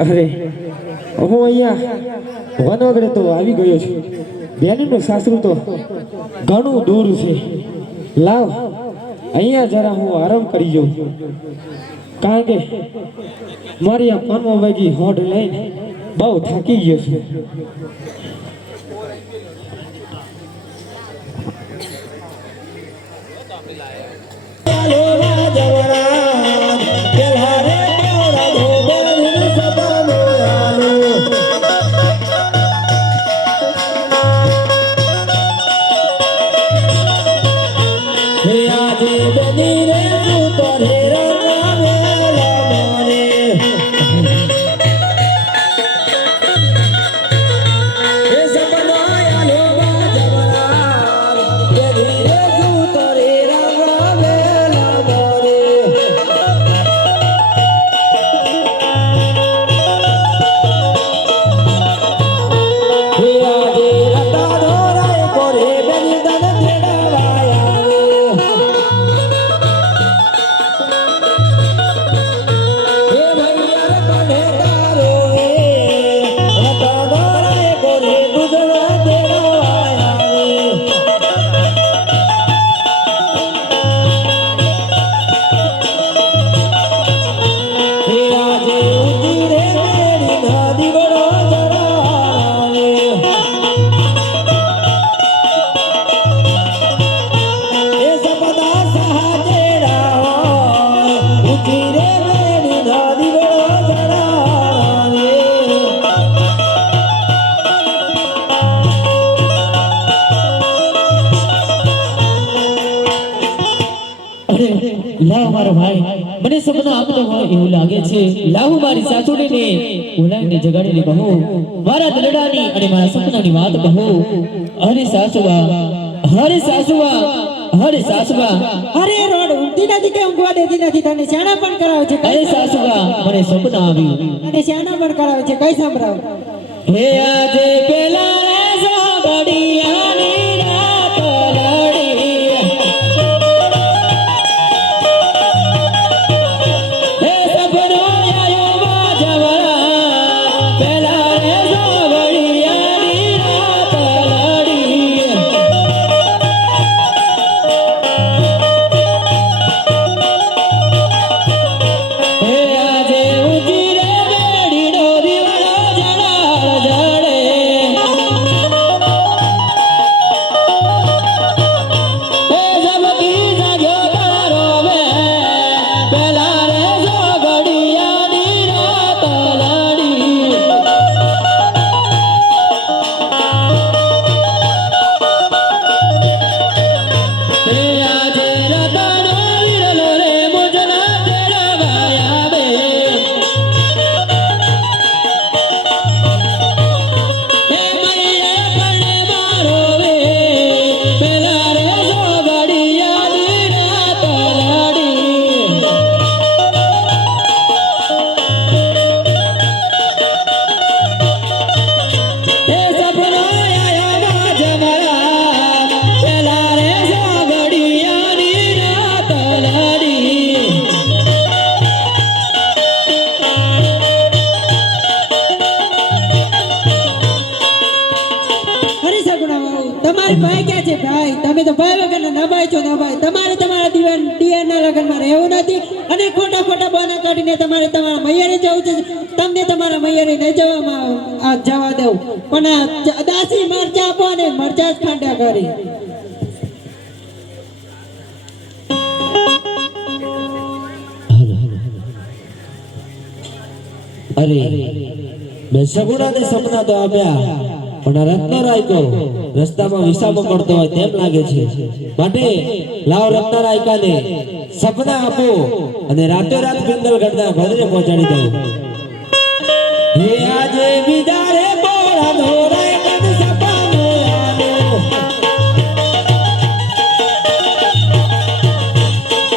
અરે હું અહીંયા વનવગડે તો આવી ગયો છું. બેનનું સાસરું તો ઘણું દૂર છે. લાવ અહીંયા જરા હું આરામ કરી જાઉં, કારણ કે મારી આ 5 વાગી હોડ લઈને બહુ થાકી ગયો છું. મને સપના આપતો હોય એવું લાગે છે. લાહુ મારી સાસુડીને ઉલાઈને જગાડેલી બહુ મારા દલડાની અને મારા સપનાની વાત કહો. અરે સાસુવા, અરે સાસુવા, અરે સાસુવા, અરે રોડ ઊંધી નથી કે ઊંઘવા દેતી નથી, તને શાણા પણ કરાવે છે. અરે સાસુવા, મને સપના આવ્યું અને શાણા પણ કરાવે છે, કઈ સંભળાવ. હે આજે પેલા સાબડિયાની રાત લડી, હે સપનો આયો બાજવડા, પેલા રે સાબડિયાની રાત લડી, તમે તો ભાઈ વગરના નભાઈ છો નભાઈ. તમારે તમારા દિયરના લગ્નમાં રહેવું નથી અને ખોટા ખોટા બહાના કાઢીને તમારે તમારા મૈયરે જવું છે. તમને તમારા મૈયરે નહીં જવા દઉં, પણ આ દાસી મરચા આપો અને મરચા જ ખાંડા કરી. અરે મેં સગુણાને સપના તો આપ્યા, પણ રત્ન રાયકો રસ્તામાં વિસામો પડતો હોય તેમ લાગે છે. માટે લાવ રત્ન રાયકાને સપના આપો અને રાતોરાત પિંગલગઢના ઘરે પહોંચાડી દઉં. હે આજે વિદારે બોળા ધોરાય મન સપનો આવ્યો.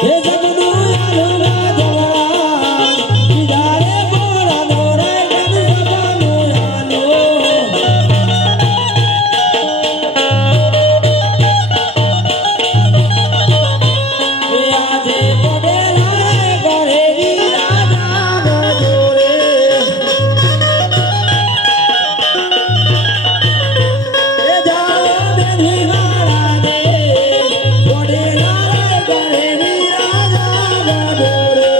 હે સપનું આવ્યું રાજવાન, વિદારે બોળા ધોરાય મન સપનો આવ્યો. હે આજે પડેલા ઘરે રાજા જોરે. એ જાઓ બેની મારાને પડેલા ઘરે રાજા જોરે.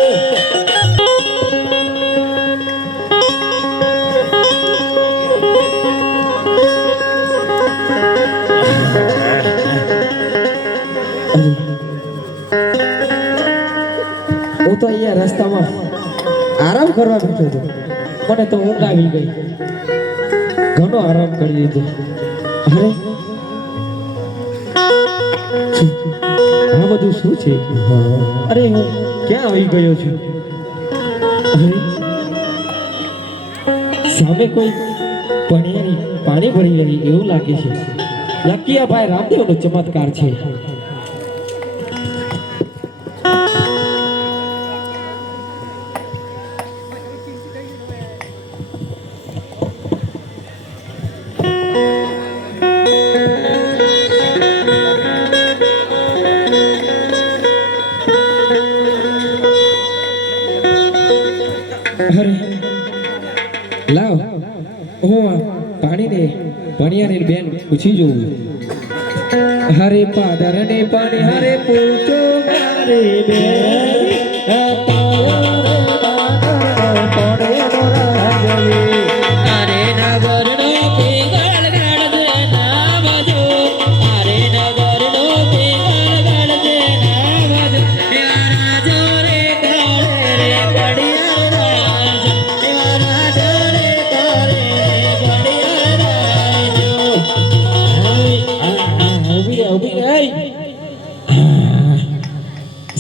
હું તો અહીંયા રસ્તામાં આરામ કરવા બેઠો હતો, મને તો ઊંઘ આવી ગઈ. ઘણો આરામ કરી લીધો. અરે આ બધું શું છે? અરે હું ક્યાં આવી ગયો છું? અરે સામે કોઈ પાણી ભરી રહી એવું લાગે છે. નક્કી આ ભાઈ રામદેવનો ચમત્કાર છે. અરે લાવ હું આ પાણીયાની બેન પૂછી જોઉં. હરે પાદર ને પાણી હરે પૂછો મારી બેન,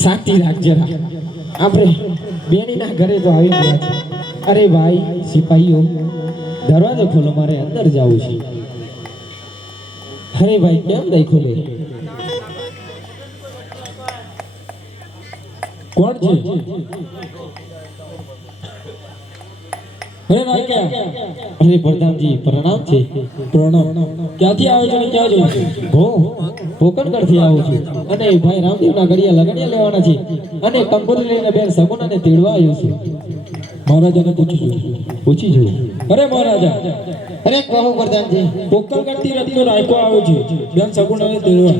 શાંતિ રાખ જરા. આપણે બેનીના ઘરે તો આવી ગયા છે. અરે ભાઈ સિપાહીઓ, દરવાજો ખોલો, મારે અંદર જવું છે. અરે ભાઈ કેમ નહીં ખોલે? કોણ છે? અરે ભાઈ ક્યાં? અરે પ્રધાનજી પ્રણામ છે. પ્રણામ. ક્યાંથી આવો છો ને ક્યાં જવું છે? પોકણગઢથી આવું છું અને ભાઈ રામદેવના ઘડિયા લગડિયા લેવાના છે અને કંકોત્રી લઈને બેન સગુણાને તેડવા આવ્યો છું. મહારાજાને પૂછી જો. અરે મહારાજા, અરે કહો પ્રધાનજી. પોકણગઢથી રત્નો રાયકો આવ્યો છે બેન સગુણાને તેડવા.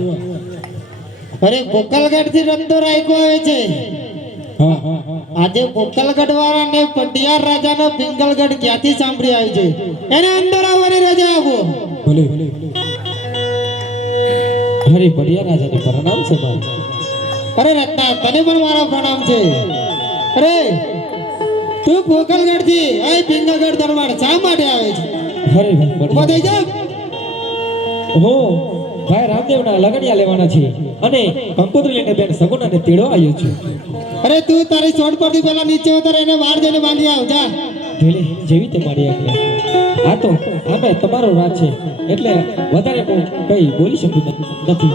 અરે પોકલગઢથી રત્નો રાયકો આવે છે. હા આજે પોકલગઢ વાળાને પટિયાર રાજાનો પિંગલગઢ ક્યાંથી સાંભળી આવી છે? એને અંદર આવવાની રજા આપો. ભલે. અરે પટિયાર રાજાને પ્રણામ છે મારે. અરે રત્ના, તને પણ મારો પ્રણામ છે. અરે તું પોકલગઢથી અહીં પિંગલગઢ દરબાર શા માટે આવે છે? અરે ઉભો થઈ જા. હો ભાઈ રામદેવના લગડિયા લેવાના છે અને કંકોત્રી લઈને બેન સગુણાને તેડવા આવ્યો છું. અરે તું તારી છોડ પરથી પેલા નીચે ઉતર, એને બહાર જઈને બાંધી આવ જા. ઢીલે જેવી તે મારી આજ્ઞા. આ તો આમે તમારો રાજ છે એટલે વધારે હું કઈ બોલી શકું નથી.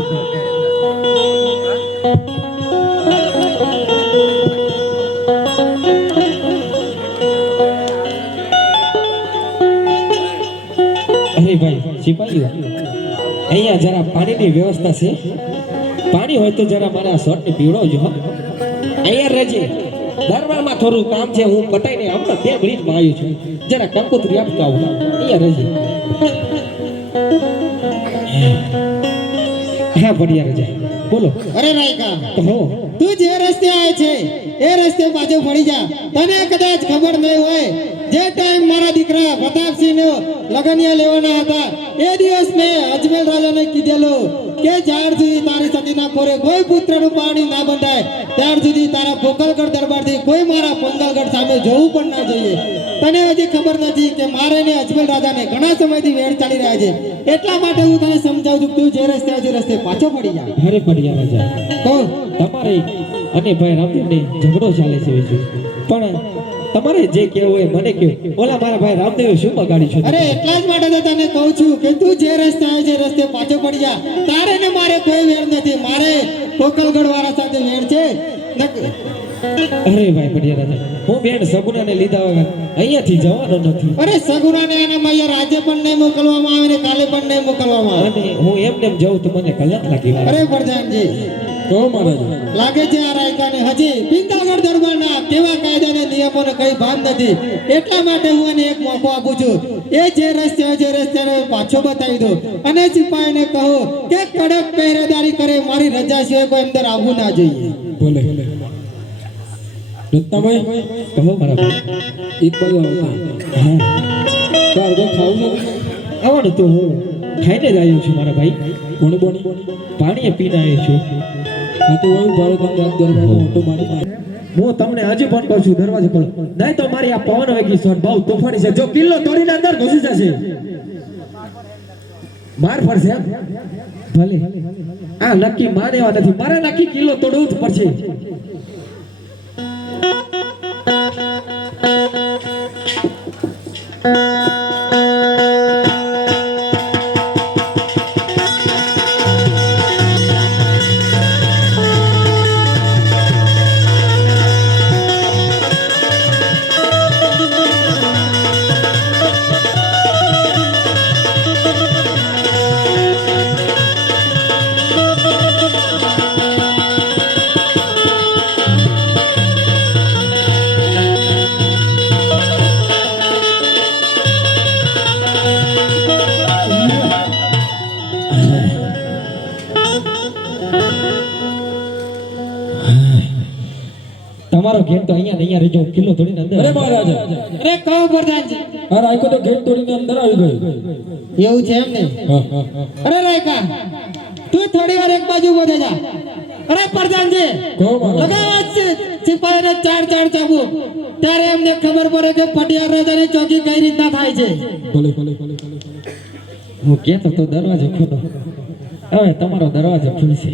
અરે ભાઈ સિપાહીઓ, અહીંયા જરા પાણીની વ્યવસ્થા છે? પાણી હોય તો જરા મારા શોર્ટને પીવડાવજો. અહીંયા રહેજે, દરબારમાં થોડું કામ છે, હું પતાઈને હમણાં 2 મિનિટમાં આવ્યો છું. જરા કંકોત્રી આપતા આવું. અહીંયા રહેજે. હા પડિયા રાજા બોલો. અરે રાયકા, તો હો તું જે રસ્તે આવે છે એ રસ્તે પાછો ફરી જા. તને કદાચ ખબર નહીં હોય, જે ટાઈમ મારા દીકરા પ્રતાપસિંહ લગનિયા લેવાના હતા એ દિવસ મેં અજમેર રાજાને કીધેલું કે જ્યાર સુધી તારી સતીના ખોરે કોઈ પુત્રનું પાણી ના બંધાય ત્યાર સુધી તારા પોકલગઢ દરબારથી કોઈ મારા પોંગલગઢ સામે જોવું પણ ના જોઈએ. તને હજી ખબર નથી કે મારે ને અજમેર રાજાને ઘણા સમયથી વેડ ચાલી રહ્યા છે. એટલા માટે હું તને સમજાવું છું, તું જે રસ્તે આવે છે રસ્તે પાછો પડી જા. અરે પડિયા રાજા તો તમારે અને ભાઈ રામદેવને ઝઘડો ચાલે છે વિશે, પણ તમારે જે કહેવું હોય મને કહો. ઓલા મારા ભાઈ રામદેવે શું બગાડ્યું છે? અરે એટલા જ માટે તો તને કહું છું કે તું જે રસ્તે આવે છે રસ્તે પાછો પડી જા. તારે ને મારે કોઈ વેર નથી, મારે પોકલગઢ વાળા સાથે વેર છે. અરે ભાઈ પડિયા રાજા, હું બેન સગુનાને લીધા વગર અહીંયાથી જવાનો નથી. અરે સગુનાને એના મૈયા રાજે પણ નહીં મોકલવામાં આવે ને કાલે પણ નહીં મોકલવામાં આવે. અને હું એમને એમ જઉં તો મને કલંક લાગી. અરે પ્રધાનજી, કહો મહારાજ. લાગે છે આ રાયકાને હજી પિંતાગઢ દરબારના કેવા કાયદા ને નિયમોને કઈ ભાન નથી. એટલા માટે હું એને એક મોકો આપું છું, એ જે રસ્તે હોય જે રસ્તે પાછો બતાવી દો અને સિપાહીને કહો કે કડક પહેરેદારી કરે, મારી રજા સિવાય કોઈ અંદર આવવું ના જોઈએ. બોલે રત્નાભાઈ કહો મારા ભાઈ. એક બાજુ આવતા હા તાર તો ખાવું નથી આવવાનું તો હું ખાઈને જ આવ્યો છું મારા ભાઈ. બોણી બોણી પાણી પીને આવ્યો છું. હા તો એવું ભારત દરબારનો ઓટો મારી. હું તમને હજી પણ કહું છું દરવાજો ખોલો, નહીં તો મારી આ પવન વેગી સોન બહુ તોફાની છે. જો કિલ્લો તોડીને અંદર ઘૂસી જશે, માર પડશે. ભલે આ નક્કી મારે એવા નથી, મારે નક્કી કિલ્લો તોડવું જ પડશે. તમારો ગેટ તો અહીંયા રહેજો, કિલ્લો તોડીને અંદર. અરે મહારાજા, અરે કહો પ્રધાનજી. આ રાયકો તો ગેટ તોડીને અંદર આવી ગયો. એવું છે એમ ને? અરે રાયકા, તું થોડી વાર એક બાજુ ઉભો થઈ જા. અરે પ્રધાનજી, કહો મહારાજ. લગાવા જ સિપાહીને ચાર ચાબુક, ત્યારે એમને ખબર પડે કે પટિયાર રાજાની ચોકી કઈ રીતના થાય છે. ભલે હું કહેતો તો દરવાજો ખોલો, હવે તમારો દરવાજો ખુલશે.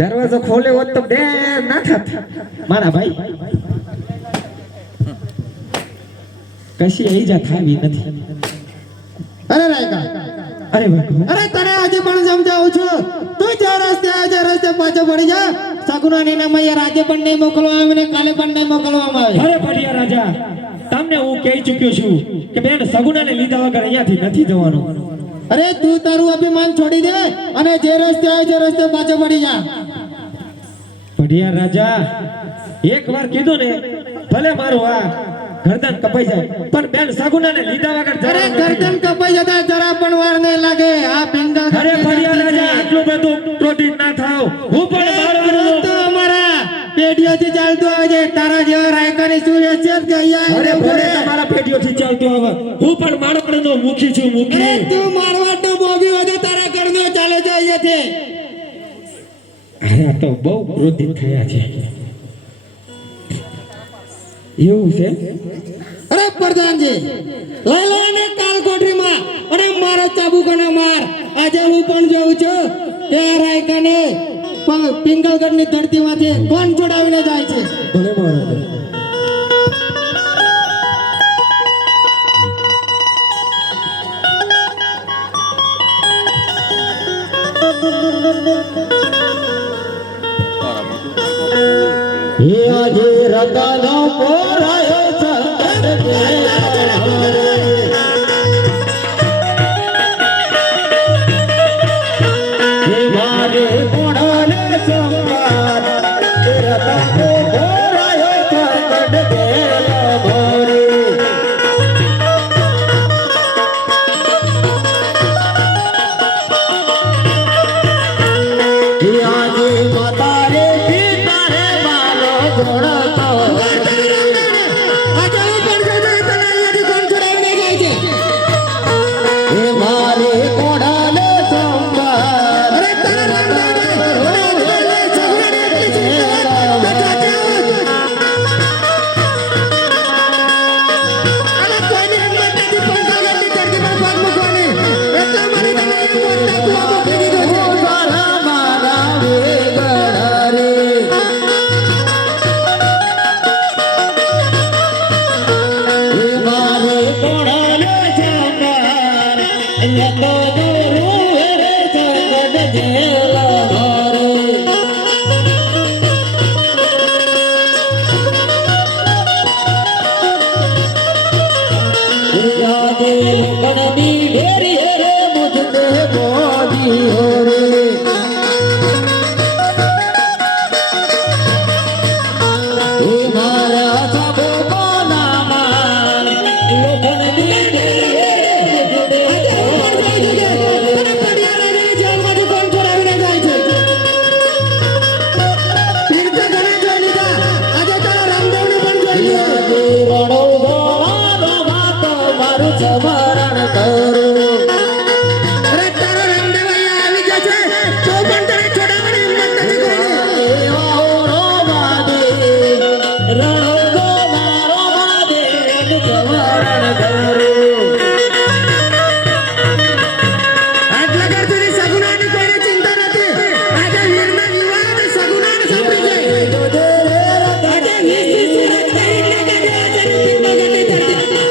દરવાજો ખોલે હોત તો બે ના થાત મારા ભાઈ. કશી ઈજા થાવી નથી. અરે રાયકા, અરે ભાઈ, અરે તને આજે પણ સમજાવું છું, તું જે રસ્તે આવે છે રસ્તે પાછો પડી જા. સગુનાને એના મૈયા રાજે પણ નહીં મોકલવામાં આવે ને કાલે પણ નહીં મોકલવામાં આવે. અરે પડિયા રાજા, તમને હું કહી ચૂક્યો છું કે બેન સગુનાને લીધા વગર અહીંયાથી નથી જવાનું. અરે તું તારું અભિમાન છોડી દે અને જે રસ્તે આવે છે રસ્તે પાછો પડી જા. પડિયા રાજા, એક વાર કીધું ને, ભલે મારું આ ગરદન કપાઈ જાય પણ બેન સગુનાને લીધા વગર અરે જવાનું નથી. ગરદન કપાઈ જતા જરા પણ વાર નહીં લાગે. આ પિંગલ અરે પડિયા રાજા, આટલું બધું ક્રોધિત ના થાવ. હું પણ મારું તો અમારા પેઢીઓથી ચાલતું આવે છે. તારા જેવા રાયકાની શું હેસિયત કે અહીંયા અરે આવીને ભલે પડે? તમારા પેઢીઓથી ચાલતું આવે, હું પણ માણસનો મુખી છું, મુખી. અરે તું મારવાડનો બોબી વધુ તારા ઘરનો ચાલે છે અહીંયાથી. અરે આ તો બહુ ક્રોધિત થયા છે. એવું છે? અરે પ્રધાનજી, લઈ લો એને કાલકોઠરીમાં અને મારો ચાબુકોને માર. આજે હું પણ જોઉં છું કે આ રાયકાને પિંગલગઢની ધરતીમાંથી કોણ છોડાવીને જાય છે. ભલે મહારાજ. આજે રંગાનો પોરાયો ચંદન કે હે મારે કોણાને સંભાર રંગાનો પોરાયો તો કોનામાં લોકોને દીધે સ્મરણ કરું અરે તારો રામદેવ અહીંયા આવી ગયા છે તો પણ તને છોડાવવાની હિંમત નથી કરી આટલા ઘર સુધી સગુનાની કોઈને ચિંતા નથી આજે વીરના વિવાહ સગુનાને સાંભળી જાય આજે વીસ સુરત કરીને કાજે આજે પિંડો ગટી ધરતી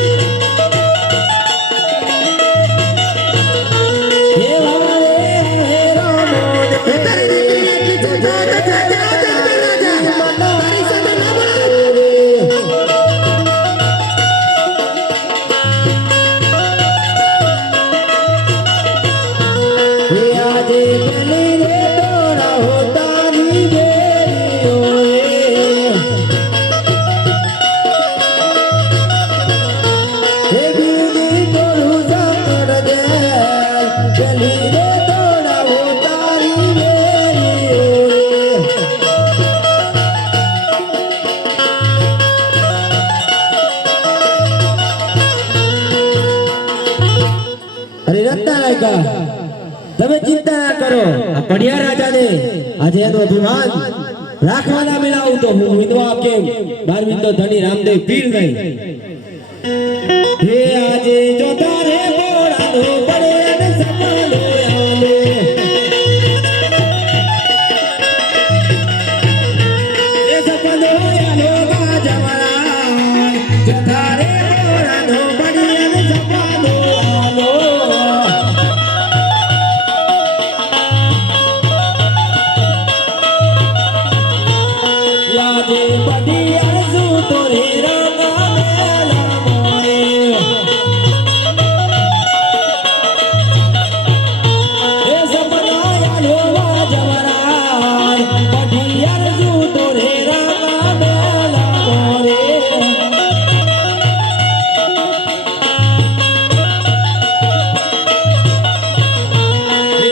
અરે રત્ના નાયકા તમે ચિંતા ના કરો આ પડિયા રાજાને આજે એનું અભિમાન રાખવાના મિલાવું તો હું વિધવા કેમ 12મી તો ધણી રામદેવ પીર નહીં હે આજે જો તારે બોડાનો પડે અને સપનો આલે એ સપનો આલો બાજવાળા જો તારે બોડાનો પડે અને સપનો આલો યાદે બડી અરજુ તોરે રંગા મેલા મોરે એ સપના યાલો વાજવરાય બડી અરજુ તોરે રંગા મેલા મોરે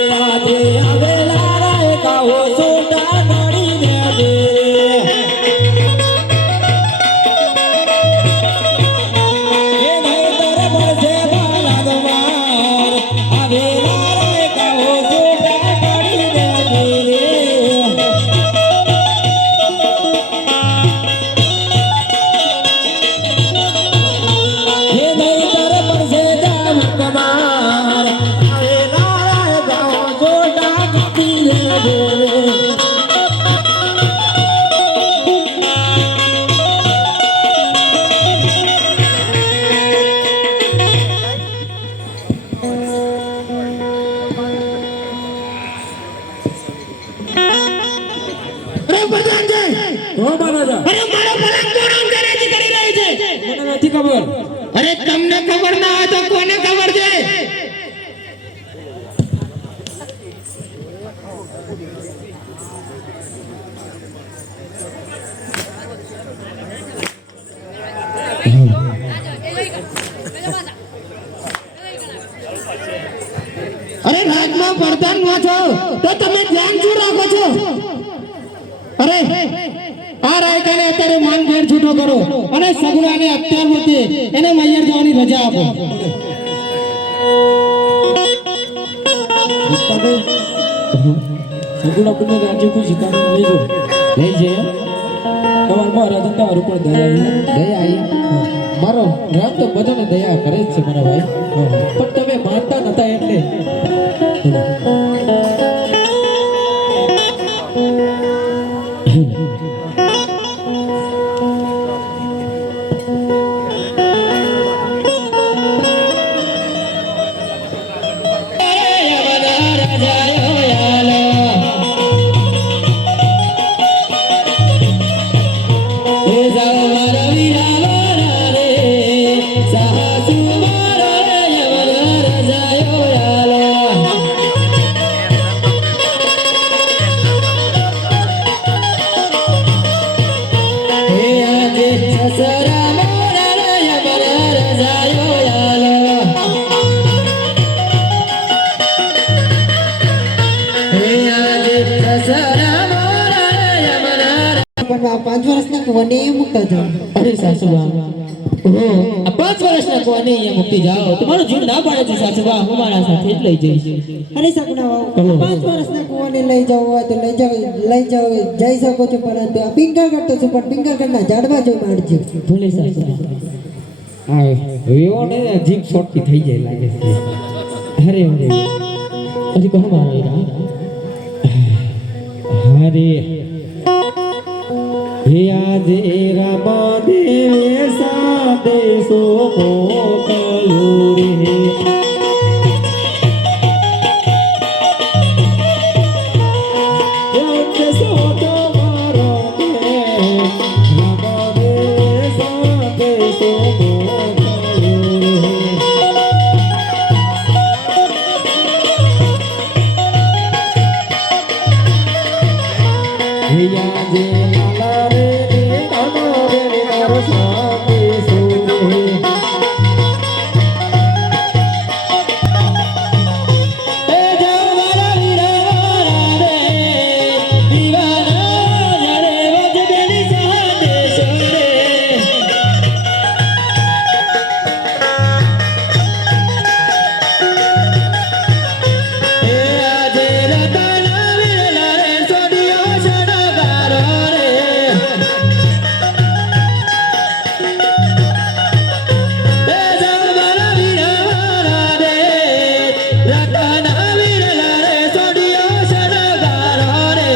યાદે આવેલા રાય કાઓ સોટા નડી દે દે અરે તમને ખબર ના હોય તો કોને ખબર છે અરે રાજમાં પ્રધાન નો છો તો તમે ધ્યાન શું રાખો છો અરે આ રાયકાને અત્યારે માન ઘેર છૂટો કરો અને સગુણાને અત્યાર મતે એને મૈયર જવાની રજા આપો સગુણ આપણને રાજ્ય કોઈ શિકારી લઈ જો લઈ જાય તમારા મહારાજ તમારું ઉપર દયા આવી મારો રામ તો બધાને દયા કરે જ છે મારા ભાઈ પણ તમે માનતા નતા એટલે સસરા પણ આ 5 વર્ષના કુવાને મૂકતા જાઓ. અરે સાસુબા ઓહો આ 5 વર્ષના કોને અહીંયા મૂકી જાઓ તમારો જીવ ના પાડે છે સાસુબા હું મારા સાથે જ લઈ જઈશ અરે સગુણા વાવ 5 વર્ષના કુવાને લઈ જવું હોય તો લઈ જાઓ જઈ શકો છો, પરંતુ આ પિંગળગઢ તો છું પણ પિંગળગઢના ઝાડવા જો મારજો. ભલે સાસુબા હા એવો ને જીભ શોર્ટકી થઈ જાય લાગે છે. અરે અરે હજી કહો મારો હીરા હરે હે આજે રામદેવ સાદે સો મોકલ્યું રે યાદ સો તમારો કે રામદેવ સાદે સો મોકલ્યું રે હિયા જે લાલા રે કાનો રે મારો સાથે સુરે એ જવારા વીરા રે દીવાના જરે વજ બેની સાથે સુરે એ આજે રતના વીરા રે સોડિયો સડગારો રે એ જવારા વીરા રે રતના વીરા રે સોડિયો સડગારો રે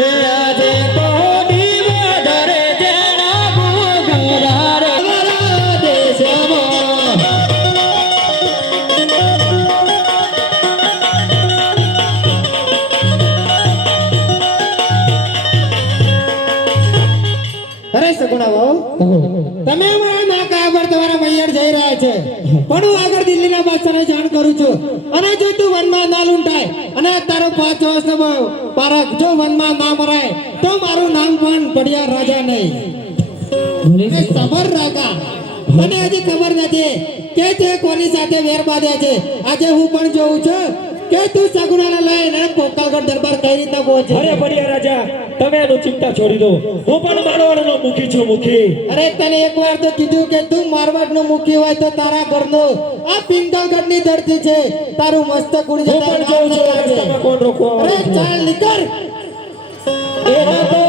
એ આજે કોની વડરે જેણા ગુગરા રે મારા દેશમાં અરે સગુણા વાવ તમે મારા નાકા પર તમારા મૈયર જઈ રહ્યા છે, પણ હું આગળ દિલ્હીના બાદશાહને જાણ કરું છું, અને જો તું વનમાં ના લૂંટાય અને તારો 5 વર્ષનો બાળક જો વનમાં ના મરાય તો મારું નામ પણ પડિયા રાજા નહીં. એ સબર રાજા મને હજી ખબર નથી કે તે કોની સાથે વેર બાંધ્યા છે. આજે હું પણ જોઉં છું કે તું સગુણાને લઈને કોકાગઢ દરબાર કઈ રીતના પહોંચે. અરે બળિયા રાજા તમે એનું ચિંતા છોડી દો, હું પણ મારવાડનો મુખી છું મુખી. અરે તને એકવાર તો કીધું કે તું મારવાડનો મુખી હોય તો તારા ઘરનો આ પિંગલગઢની ધરતી છે, તારું મસ્તક ઉડી હું પણ જોઉં છું રસ્તામાં કોણ રોકવા અરે વાળું છે. ચાલ નીકળ. એ હતો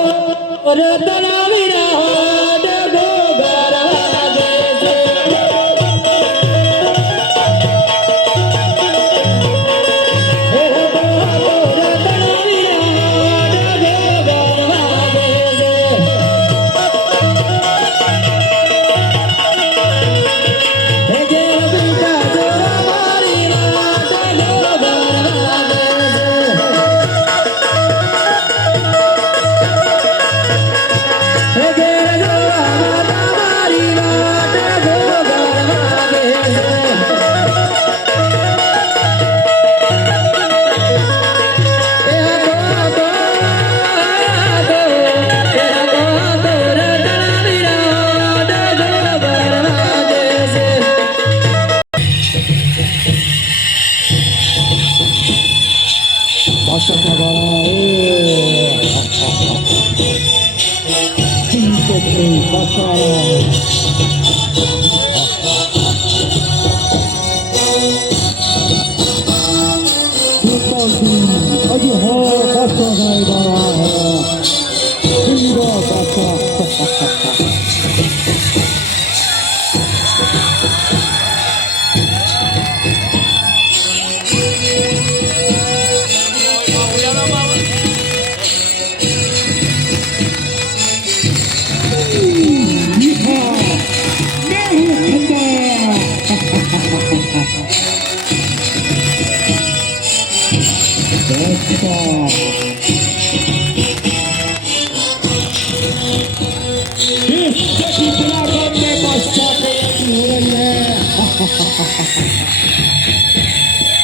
રતના વીરા ડગો ગરવાગે છે. એ હતો રતના વીરા ડગો ગરવાગે છે. હે ઘેર બીટા જોરા મારી વાત ડગો ગરવાગે છે. હે ઘેર જોરા માતા મારી વાત ડગો ગરવાગે છે. એ હતો રતના વીરા ડગો ગરવાગે છે. પાછળના વાળા હજી હો પાછા ગાય બાળા પાછા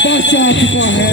बचा चुका है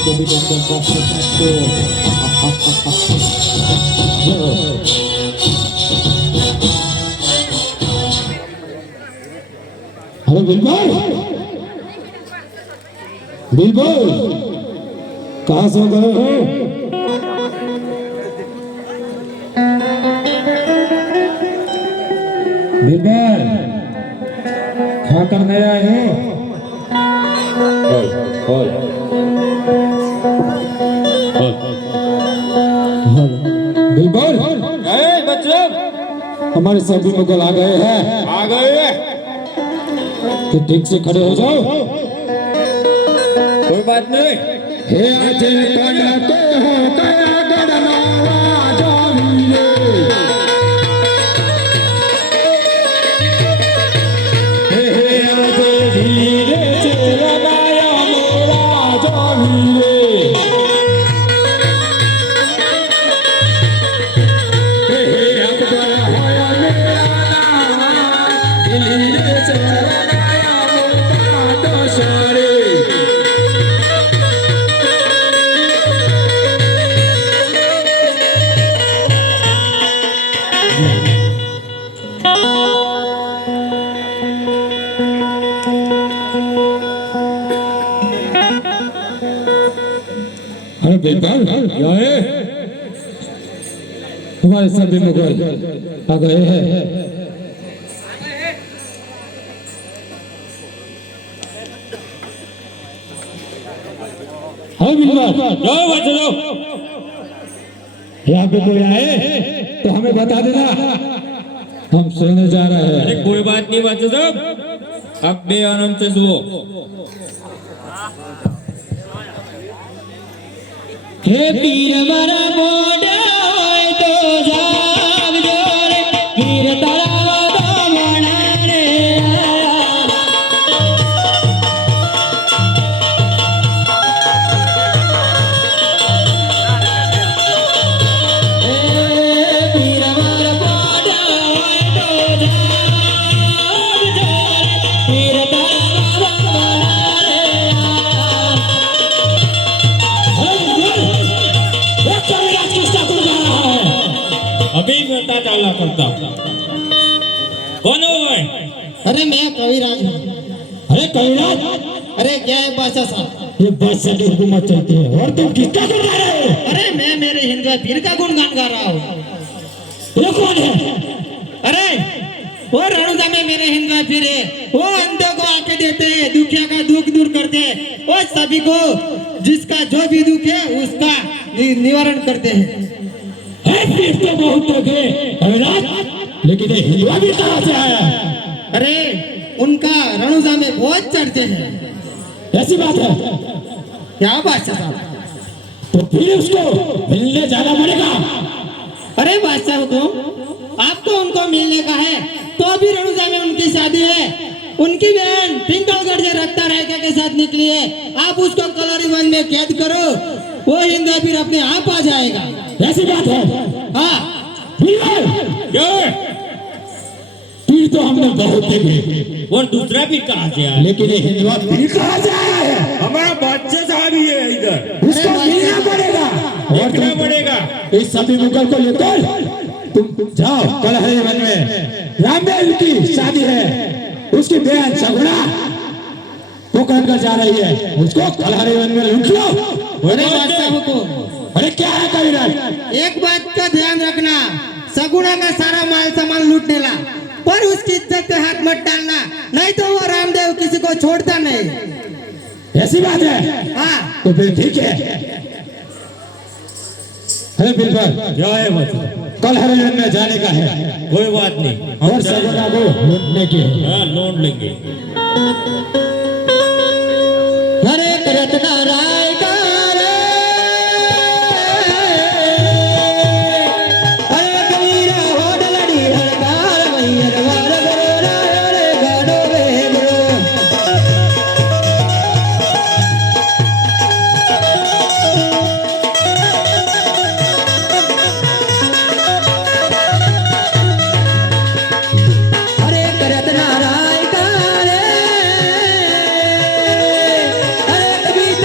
को भी टेंशन कर सकते हो। अरे बिल्कुल बिल्कुल कहाँ सो गए हो? बिल्कुल खा कर नहीं आए हो? बिल्कुल बच्चों हमारे सभी मुगल आ गए हैं। आ गए तो ठीक से खड़े हो जाओ। कोई बात नहीं। हे अजय कया तो हो कया गणनावा जावीरे। हे अजय धीरे से लगाया मोरा जावीरे। हे अकबर होया मेरा नाम धीरे से लगाया मोरा दशरे। अरे बिल्कुल क्या है? हमारे सभी मुगल आ गए हैं। हाँ बिल्कुल जाओ बच्चों जाओ। यहाँ पे कोई आए तो हमें बता देना, हम सोने जा रहे हैं। अरे कोई बात नहीं बच्चों साहब, अब बे आराम से सो। हे पीर मरा मोड़ा होय तो जाग जोरे वीर तारा तो मना रे हे पीर मरा मोड़ा होय तो जाग जोरे वीर तारा तो मना रे। अभी मैं चाला करता हूँ। कौन हो भाई? अरे मैं कविराज हूँ। अरे कविराज, अरे क्या है बादशाह साहब? ये बादशाह की हुकूमत चलती है और तुम किसका गुण गा रहे हो? अरे मैं मेरे हिंदुआ पीर का गुणगान गा रहा हूँ। ये कौन है? अरे वो रणुदा में मेरे हिंदुआ पीर है, वो अंधों को आके देते हैं, दुखिया का दुख दूर करते हैं, वो सभी को जिसका जो भी दुख है उसका निवारण करते हैं। पीर तो बहुत देखे कविराज, लेकिन ये हिंदुआ भी कहाँ से आया? अरे उनका रणुदा में बहुत चढ़ते हैं। ऐसी बात है? क्या बादशाह साहब? तो फिर उसको मिलने जाना पड़ेगा। अरे बादशाह हुकुम, आपको उनको मिलने का है तो अभी रणुजा में उनकी शादी है। उनकी बहन पिंगलगढ़ से रक्ता रायका के साथ निकली है। आप उसको कलरीबंद में कैद करो, वो हिंदुआ फिर अपने आप आ जाएगा। ऐसी बात है? हाँ पीर तो हमने बहुत देखे, और दूसरा भी कहाँ से आया? लेकिन ये हिंदुआ पीर कहाँ से आया है? हमारा बादशाह साहब ही है इधर। उसको मिलना पड़ेगा और देखना पड़ेगा। इस सभी मुगल को लेकर तुम जाओ कलहरी वन में। रामदेव की शादी है, उसकी बहन सगुना पकड़ कर जा रही है, उसको कलहरी वन में लूट लो। अरे बादशाह हुकुम, अरे क्या है कविराज? एक बात का ध्यान रखना, सगुना का सारा माल सामान लूटने ला, पर उसकी इज्जत पे हाथ मत डालना, नहीं तो वो रामदेव किसी को छोड़ता नहीं। ऐसी बात है? हाँ तो फिर ठीक है। अरे बिल्कुल क्या है बच्चों? कल हरिजन में जाने का है कोई बात नहीं, हम और सगुना को लूटने की है। हाँ लौट लेंगे। हरे रत्ना राय का रे, हरे कबीरा हो डलड़ी हरकार मैयर वार गरो रे गाडो बेगरो। हरे रत्ना राय का रे, हरे कबीरा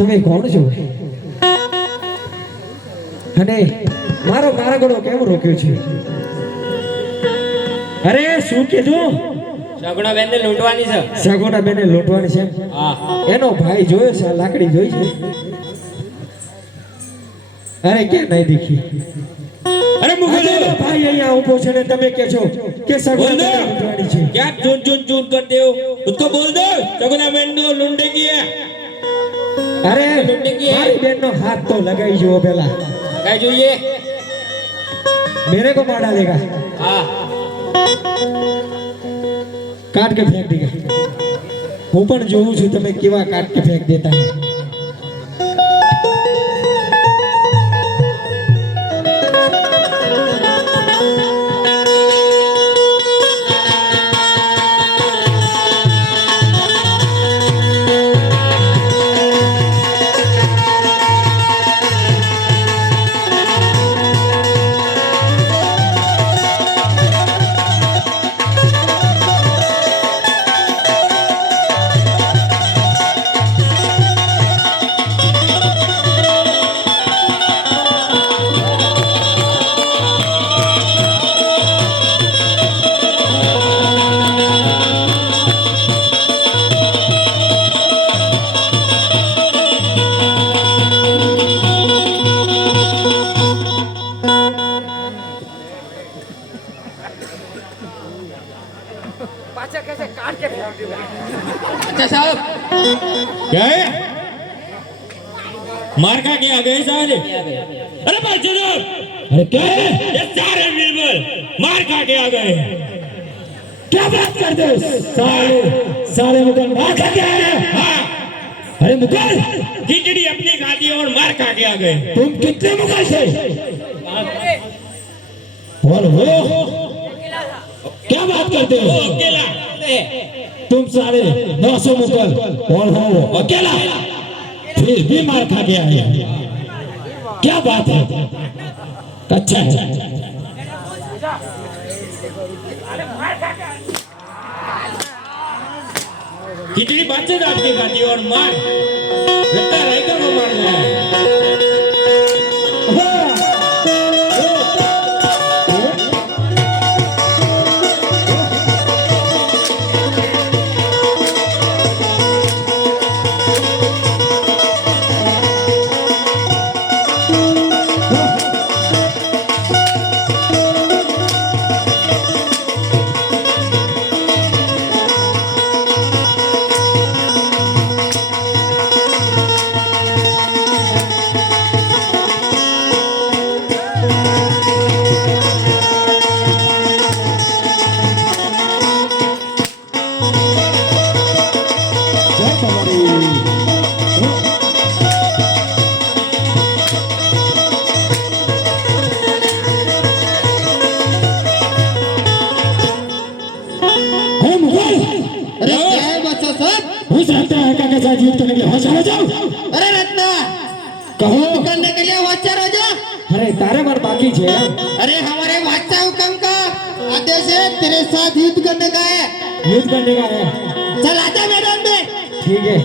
તમે કોણ છો અને મારો માર્ગડો કેમ રોક્યો છે? અરે શું કીધું? સગુણા બેન ને લૂંટવાની છે. સગુણા બેને લૂંટવાની છે? હા. એનો ભાઈ જોયો છે, આ લાકડી જોઈ છે? અરે કે નહીં દેખી? અરે મુગલ એનો ભાઈ અહીંયા ઊભો છે ને તમે કે છો કે સગુણા બેને લૂંટવાની છે? क्या चून चून चून करते हो? उसको बोल दो सगुना बहन ने लूंटे की है. અરે મારી બેનનો હાથ તો લગાઈ જુઓ પેલા. क्या જોઈએ? मेरे को मार डालेगा, हाँ. काट के फेंक देगा. હું પણ જોઉં છું તમે કેવા કાટ કે ફેંક દેતા હે. अच्छा साहब क्या है? मार खा के आ गए साले. अरे भाई जनाब, अरे क्या है? ये सारे बिल्कुल मार खा के आ गए. क्या बात करते हो? साले साले मुगल मार खा के आए हैं? हाँ, अरे मुगल खिचड़ी अपनी खाती और मार खा के आ गए. तुम कितने मुगल थे? और वो क्या बात करते वो हो? अकेला तुम सारे 900 मुगल और हो अकेला, फिर भी मार खा के आए हैं। क्या बात है? अच्छा है। खिचड़ी बच्चे आपकी खाती और मार लगता है रायका को मारना है. जीत करने के लिए होशियार हो जाओ। अरे रत्ना कहो युद्ध करने के लिए होशियार हो जा। अरे तारे पर बाकी है। अरे हमारे बादशाह हुक्म का आदेश है, तेरे साथ युद्ध करने का है। युद्ध करने का है, चल आजा मैदान में। ठीक है।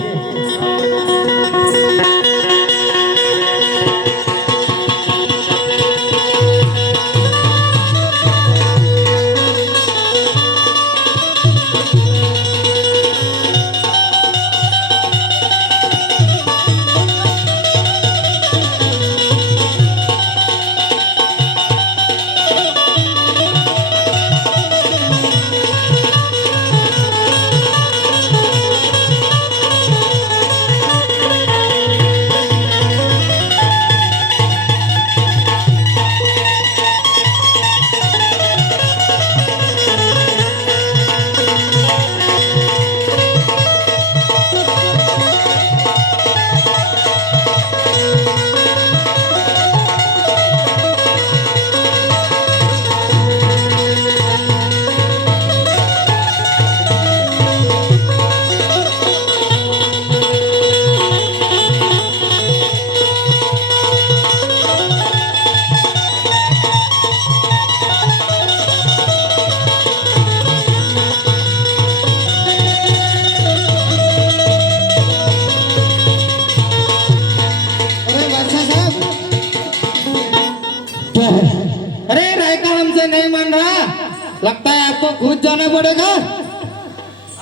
जाना पड़ेगा।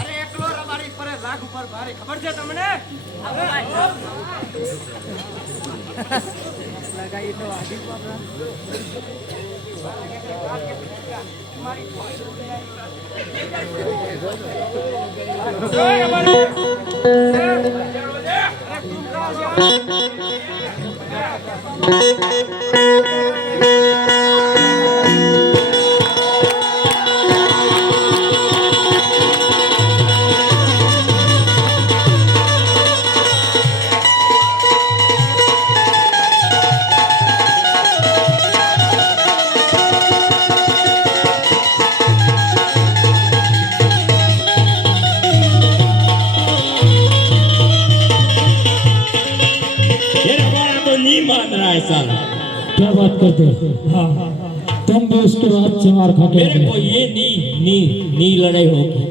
અરે એકલો રબારી પર લાખ ઉપર ભારે ખબર છે તમને ये रबारा तो नहीं मान रहा है साला क्या बात करते हो? हाँ तुम भी उसके बाद से मार खाते मेरे हो। को ये नी लड़ाई होगी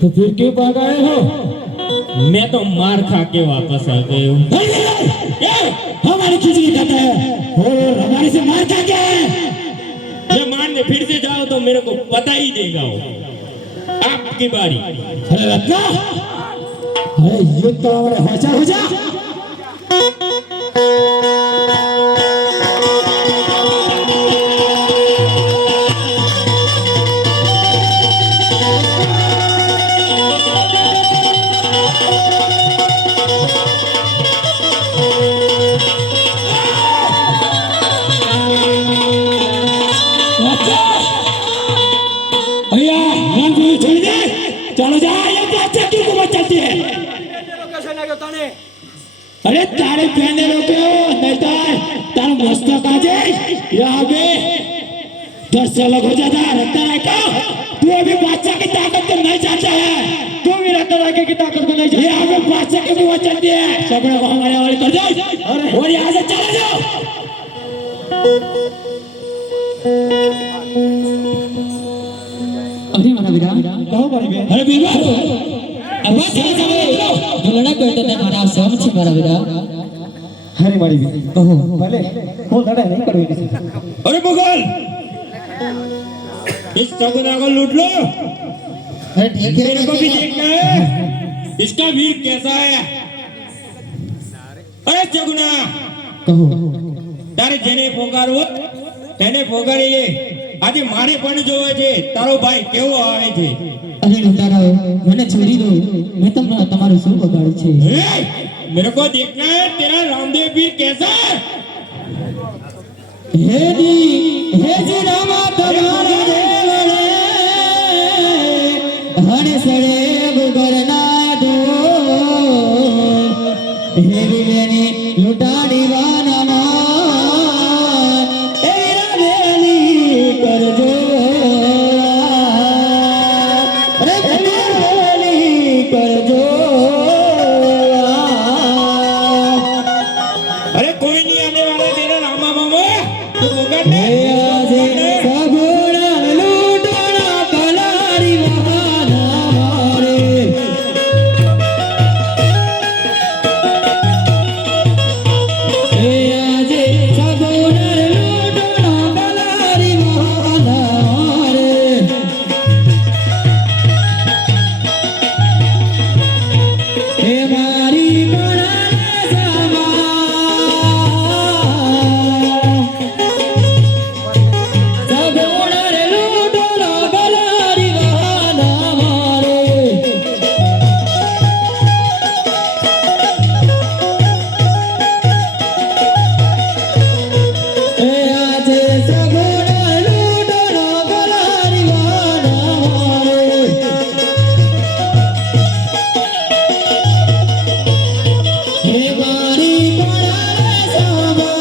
तो फिर क्यों भाग आए हो? मैं तो मार खा के वापस आ गए हूँ हमारी खिचड़ी खाता है और हमारे से मार खा के ये मारने फिर से जाओ तो मेरे को पता ही देगा वो आपकी बारी अरे रत्ना, अरे ये तो हमारे होशा हो जा। भैया रंग छोड़ दे, चलो जा, ये बच्चा क्यों को चलती है? अरे तारे पहने रोके हो नहीं तो तार मस्तक आ जाए यहाँ पे 10 से अलग हो जाता है। रखता है क्या तू अभी बादशाह की ताकत को नहीं जानता है? तू भी रखता है की ताकत को नहीं जानता? यहाँ पे बादशाह की भी चलती है। सबने को हमारे वाले कर दो और यहाँ से चले जाओ। अरे मारा बेटा कहो मारी बहन। अरे बीबा अब जो लड़ा करते थे मारा सब छी मारा बेटा અરે મારી બેટી ઓહો ભલે હું લડાઈ નહીં કરું એની સાથે अरे मुगल इस सगुना को लूट लो मेरे को भी देखना है इसका वीर कैसा है अरे सगुना કહો તારે જેને પોકારવો તેને પોકારીએ આજે મારે પણ જોવે છે તારો ભાઈ કેવો આવે છે अरे लुटारा मैंने छोड़ी दो मैं तो तुम्हारे શું બગાડું છે ए, मेरे को देखना है तेरा रामदेव वीर कैसा है हे जी रामा तुम्हारा देवले हण सड़े गुगरना दो हे विवेनी लुटाड़ी वाना मा एरा वेली कर जो अरे वेली कर जो अरे कोई नहीं आने वाला तेरा रामा मामा तू पोकारने सगुणा लूटना कलारी महाना मारे हे आजे सगुणा लूटना कलारी महाना मारे हे मारी कणाने समा સગુણા રે લૂંટોનો ગલારી વાના મારે એ આજે સગુણા લૂંટોનો ગલારી વાના મારે હે મારી કણાને સમા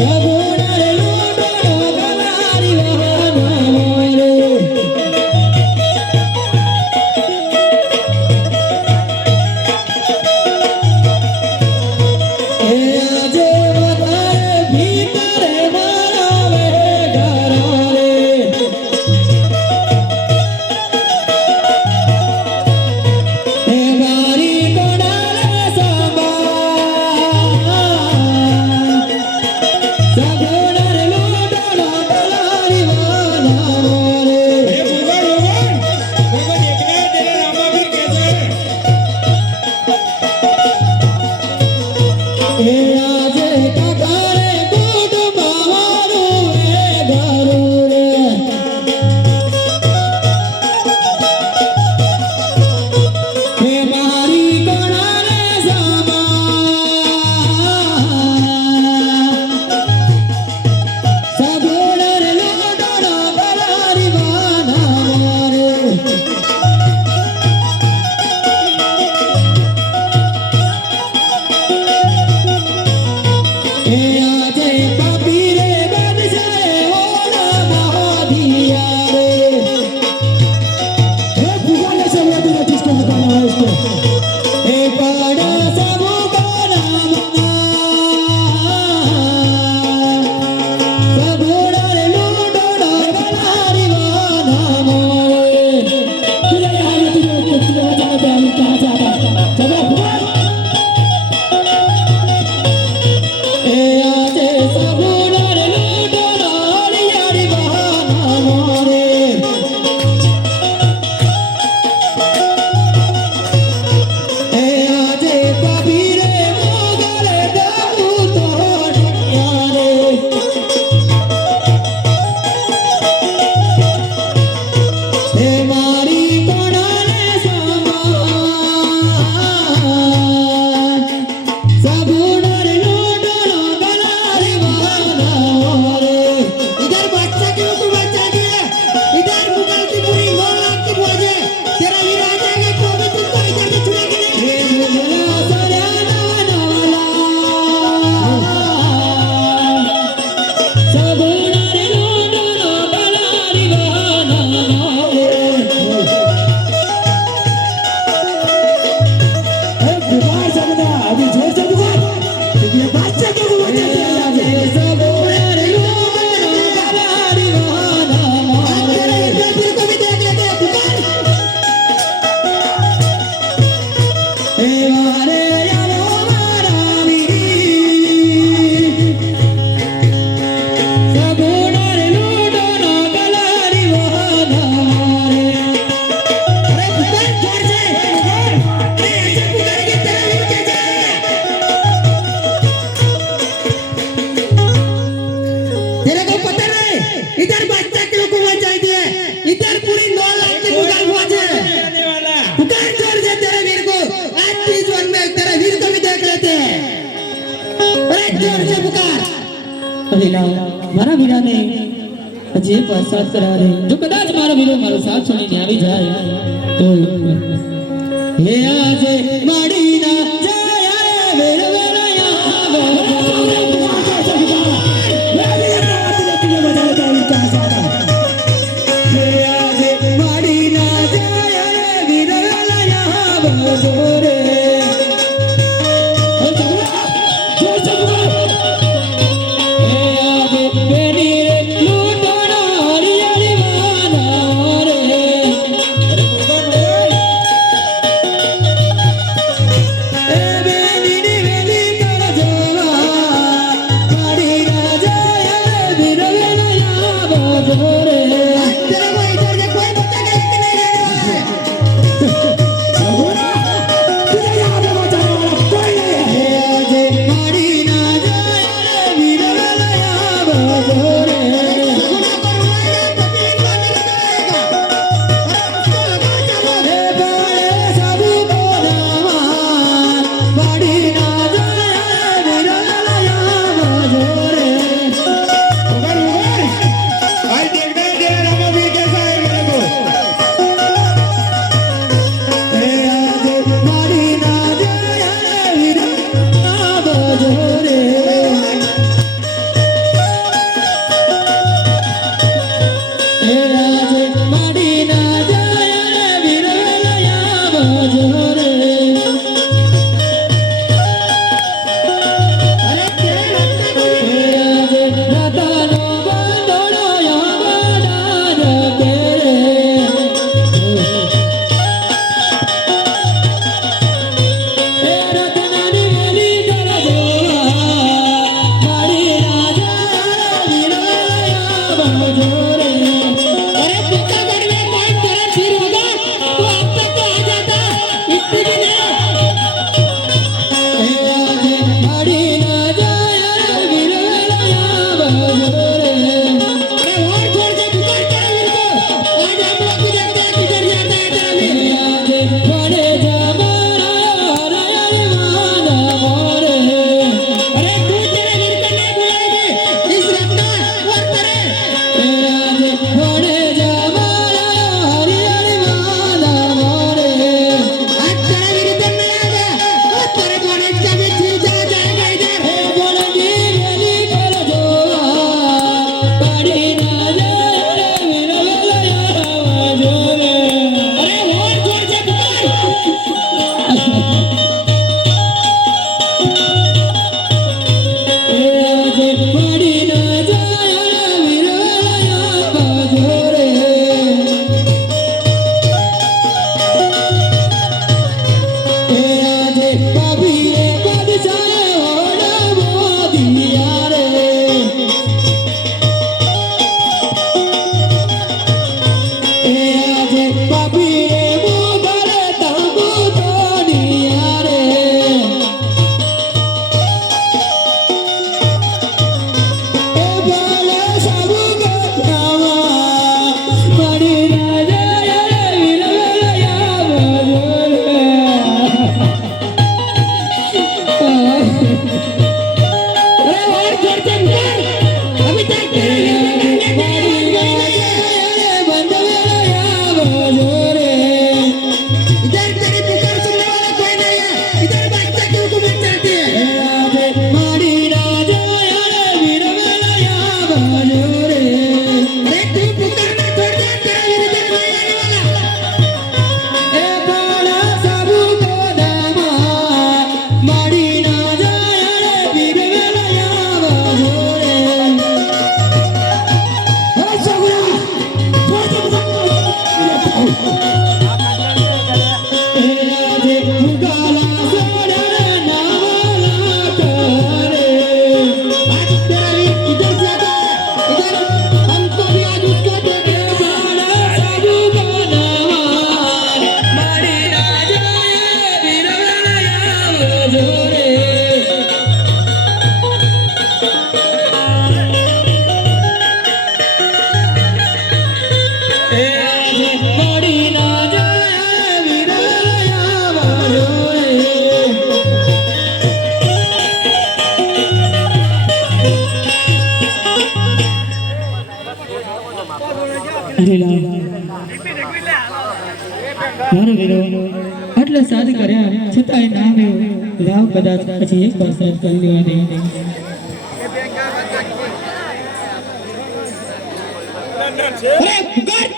સગુણા રે લૂંટોનો ગલારી વાના મારે એ આજે વધારે ભીતરે મારા વે ઘરા રે હે એ વારે આવો મારા વીરી સગુણાર લૂડોનો કલારી વહાનારે અરે પુકાર જોર છે પુકાર અરે ऐसे पुकार के तेरा वीर के जाए तेरे को पता नहीं इधर बच्चा क्यों को बचाई दिए इधर पूरी 9 लाख की पुकार पहुंचे पुकार जोर से तेरे वीर को आज 30 वन में तेरे वीर को भी देख लेते हैं अरे जोर से पुकार અરે લાવ મારા વીરાને હજી પસાર કરા રે જો કદાચ મારો વીરો મારો સાથ છોડીને આવી જાય તો हे आज माडीना जाया वेळवेळया हे आज माडीना जाया वेळवेळया बजोरे हे आज बेनी रे लूटोना हरियाली वाना रे ए बेनी वेली कर जोवा माडी राजा विरवेला बजोरे तेरे को इधर से कोई बच्चा गलत नहीं रहने वाला है રહ્યો આટલા સાદ કર્યા છતાંય ના આવ્યો રાવ કદાચ પછી એક વાર સાદ કરી લેવાની અરે પુકાર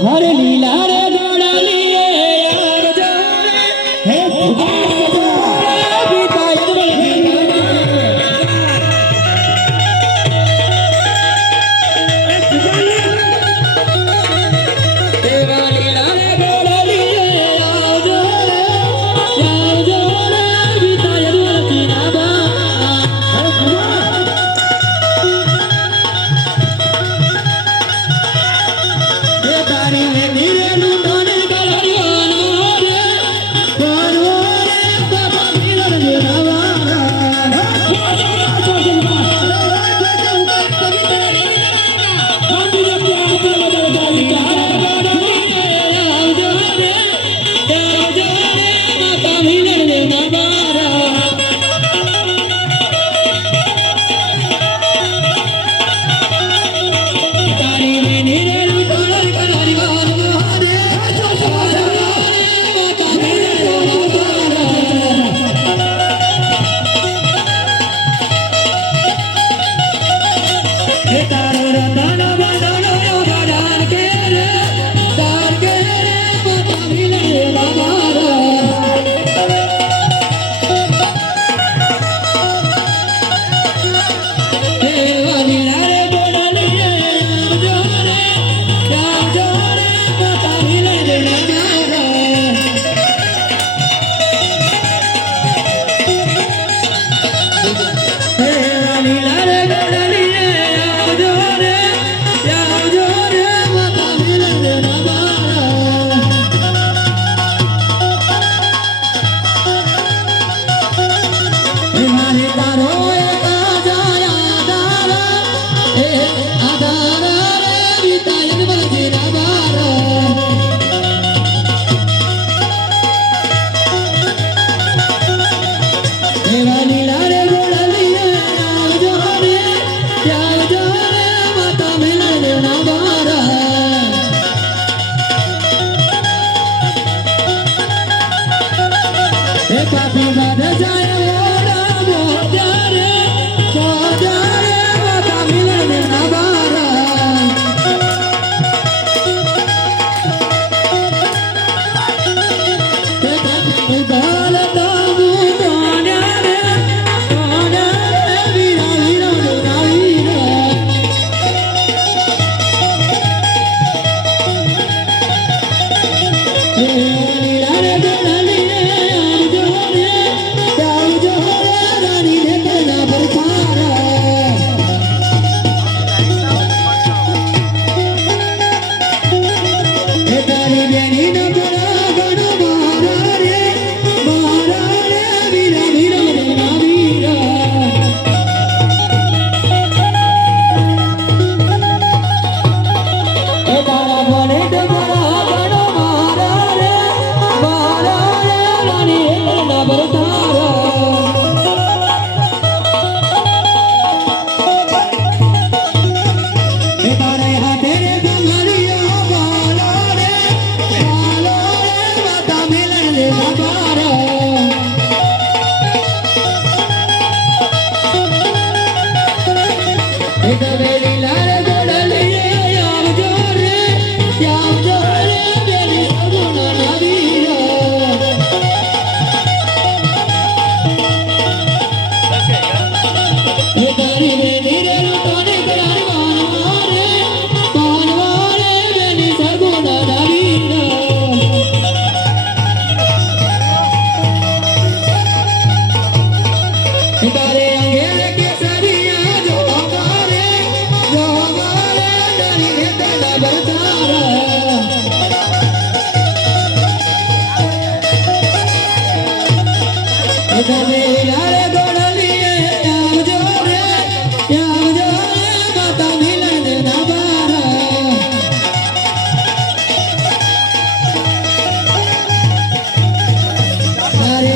હરે લીલા રે ગોળાલીએ યાર જાને હે પુકાર બીતા દેવા લીલા રે ગોળાલીએ યાર જાને બીતા યદુરતી ના બા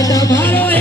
તમારો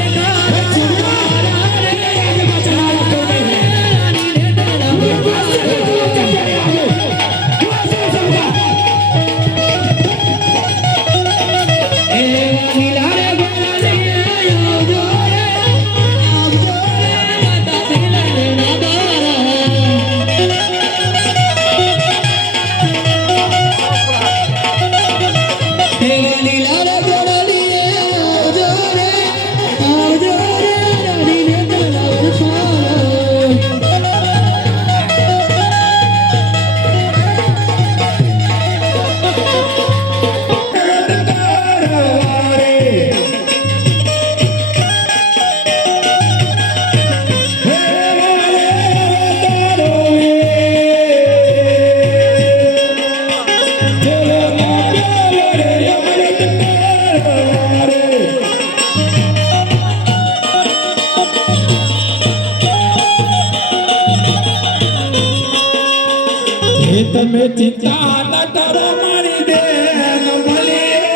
તમે ચિંતા ન કરો મારી બેન મળી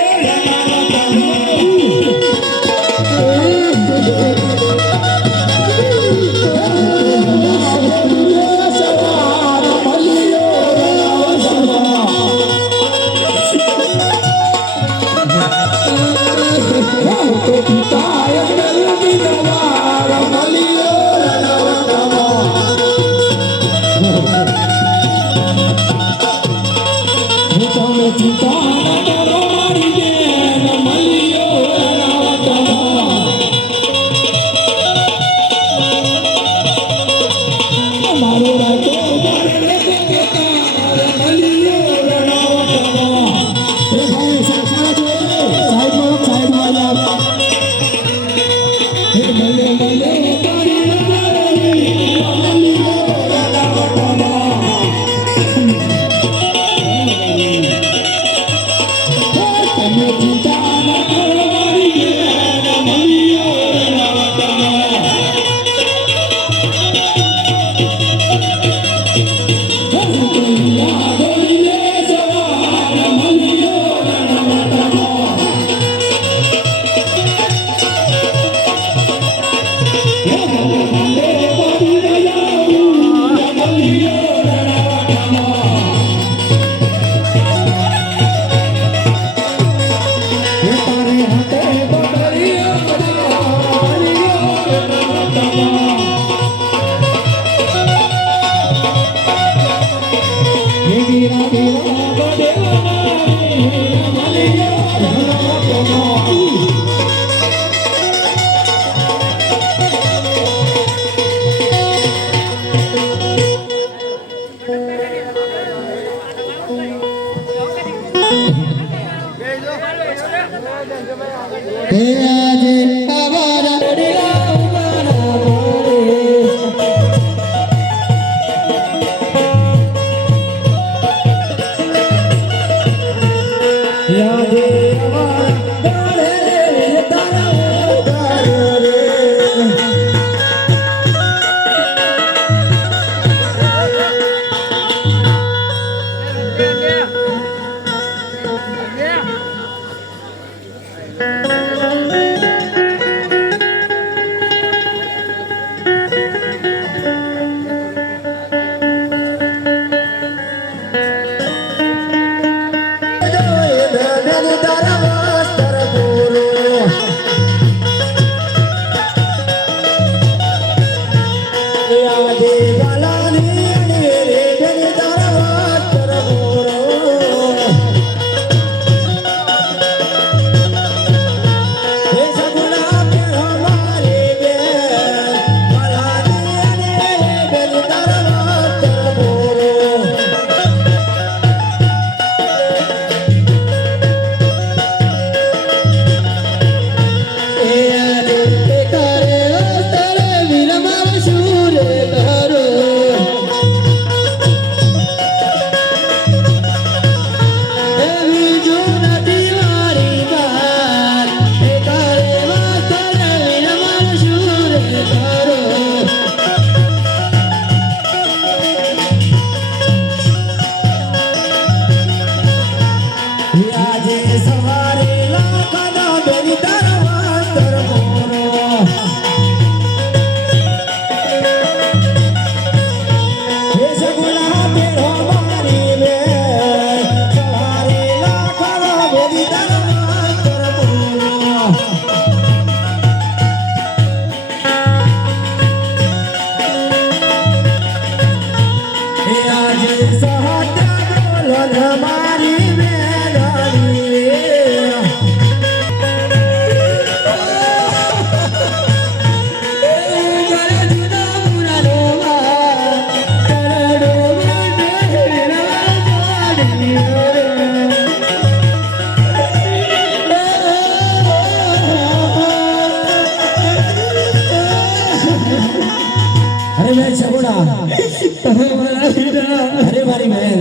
અરે મારી બહેન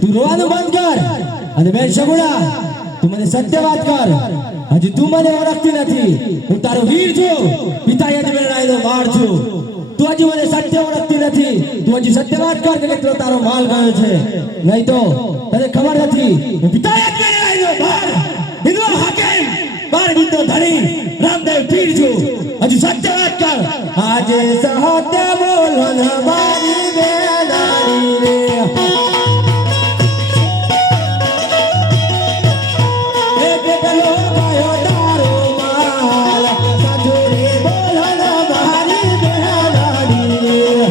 તું રોવાનું બંધ કર અને બેન સગુણા તું મને સત્ય વાત કર હજી તું મને ઓળખતી નથી હું તારો વીર છું પિતા યજમાનનો માર છું તું હજી મને સત્ય ઓળખતી નથી તું હજી સત્ય વાત કર કે મિત્રો તારો માલ ગયો છે, નહીં તો તને ખબર નથી હું પિતા એક કરી આવ્યો બાર વિદ્રો હાકેમ બાર વિદ્રો ધણી રામદેવ પીર છું, હજી સત્ય વાત કર. આજે સત્ય બોલન મારી બેનારી રે, એક એકલો ગયો તારો માલ, સાચું રે બોલન મારી બેનારી રે.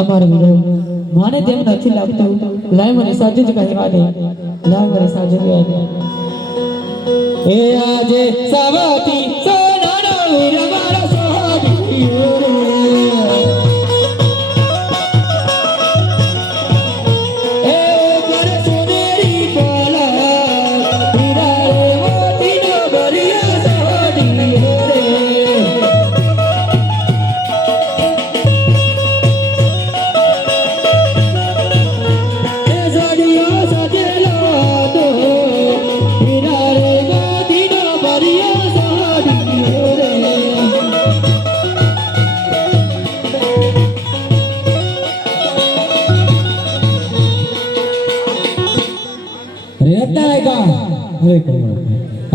અમારો વીરો મને તેમ નથી લાગતું, લાય મને સાચું જ કહેવા દે, લાય મને સાચું કહેવા દે. એ આજે સવાતી સોનાનો વીર મારો સોહાગીયો રે, એ મારો સોનેરી કોલા વીરા રે મોતીનો ભર્યો સોહાગીયો રે.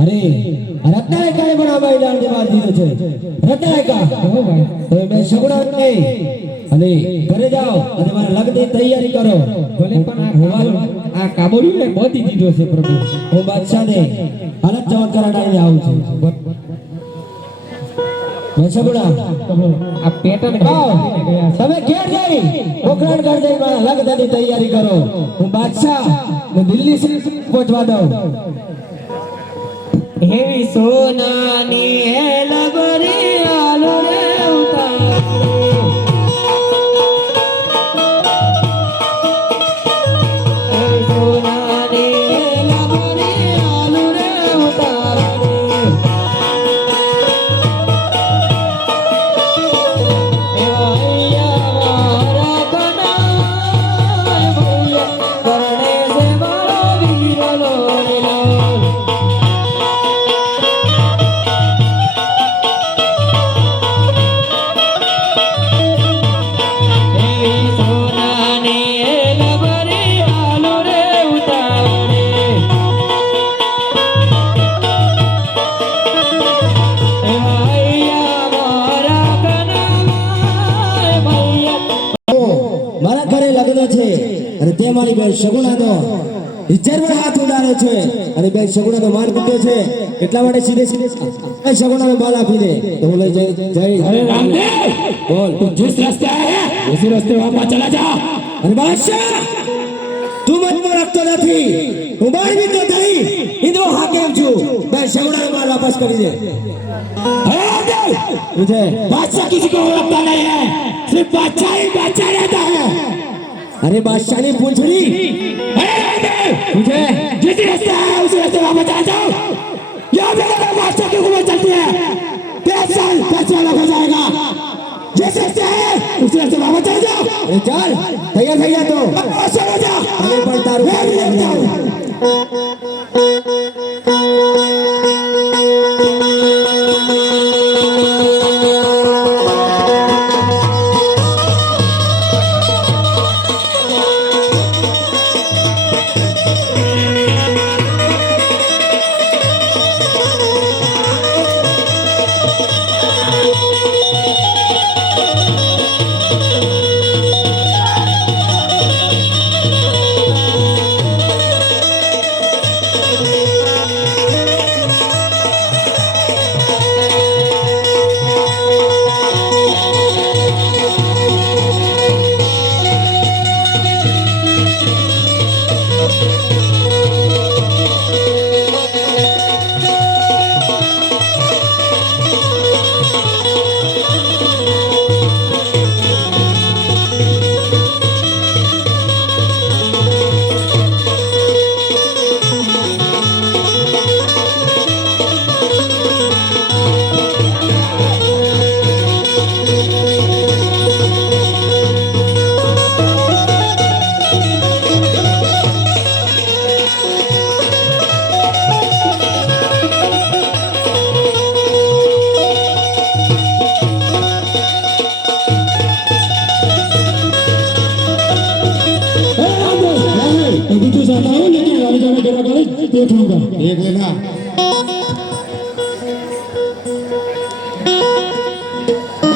અરે રત્નાયકા પણ આ બાઈડાને માર દીધો છે. રત્નાયકા તો મેં સગુણા નહીં અને ઘરે જાઓ અને મારા લગ્નની તૈયારી કરો. ભલે પણ આ કાબોડ્યું ને મોતી દીધો છે પ્રભુ. હું બાદશાહને હાલત જવાન કરાડાઈને આવું છું. મેં સગુણા આ પેટર્ન તમે ઘેર જઈ પોખરણ ઘર જઈ મારા લગ્નની તૈયારી કરો. હું બાદશાહ દિલ્હી સુધી પહોંચવા દઉં. એવી સોનાની હેલબરી આલો રે ઉતારે, એવી સોનાની હેલબરી આલો રે ઉતારે, એવા અહીંયા મારા કના ભૈયા કરણે છે મારો વીરલો રે લો. મારા ઘરે લગ્ન છે અને તે મારી બેન સગુણાનો ઇજ્જતમાં હાથ ઉડાડ્યો છે અને બેન સગુણાનો માર કૂટ્યો છે, એટલા માટે સીધે સીધે સગુણાનો માલ આપી દે તો હું લઈ જઈ. અરે રામદેવ બોલ, તું जिस रास्ते आया है उसी रास्ते वापस चला जा. अरे बादशाह તું મત રાખતો નથી, હું બાર વિદ્રો ધણી ઇન્દ્રો હાકેમ છું, બેન સગુણાનો માલ વાપસ કરી દે. मुझे बादशाह किसी को लगता नहीं है, सिर्फ बादशाह ही बादशाह रहता है. अरे बादशाह ने पूछड़ी मुझे जिस रास्ते आया उसी रास्ते वापस आ जाओ. यहाँ पे अगर बादशाह की हुकूमत चलती है 5 साल हो जाएगा. जिस रास्ते आए उसी रास्ते वापस चले जाओ. अरे चल तैयार થઈ જા તો चलो जा. अरे पर तारू जरा गाड़ी देख लूंगा देख लेना